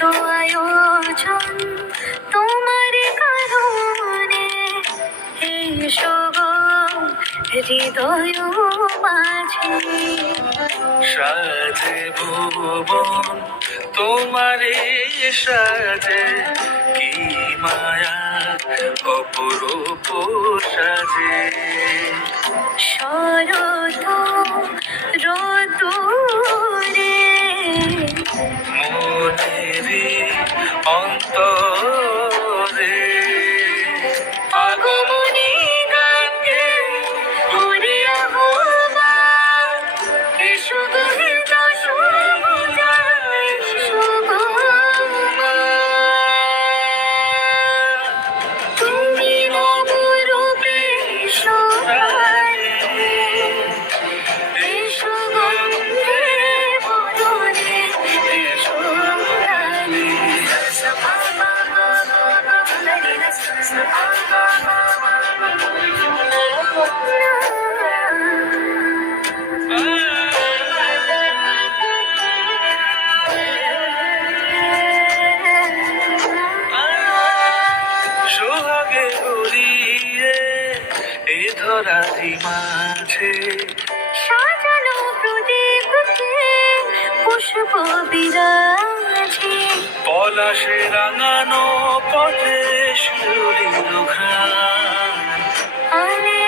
এত আয়োজন তোমার কারণে। এই শোভ হৃদয় মাঝে। সাজে ভুবন তোমার সাজে কি মায়া অপরূপ সাজে। শরত রত অন্তরে। রাজি মাঝে। সাজানো প্রদীপকে পুষ্প বিরাজে। পলাশে রাঙানো পথে সুরিল ঘ্রাণ। আলে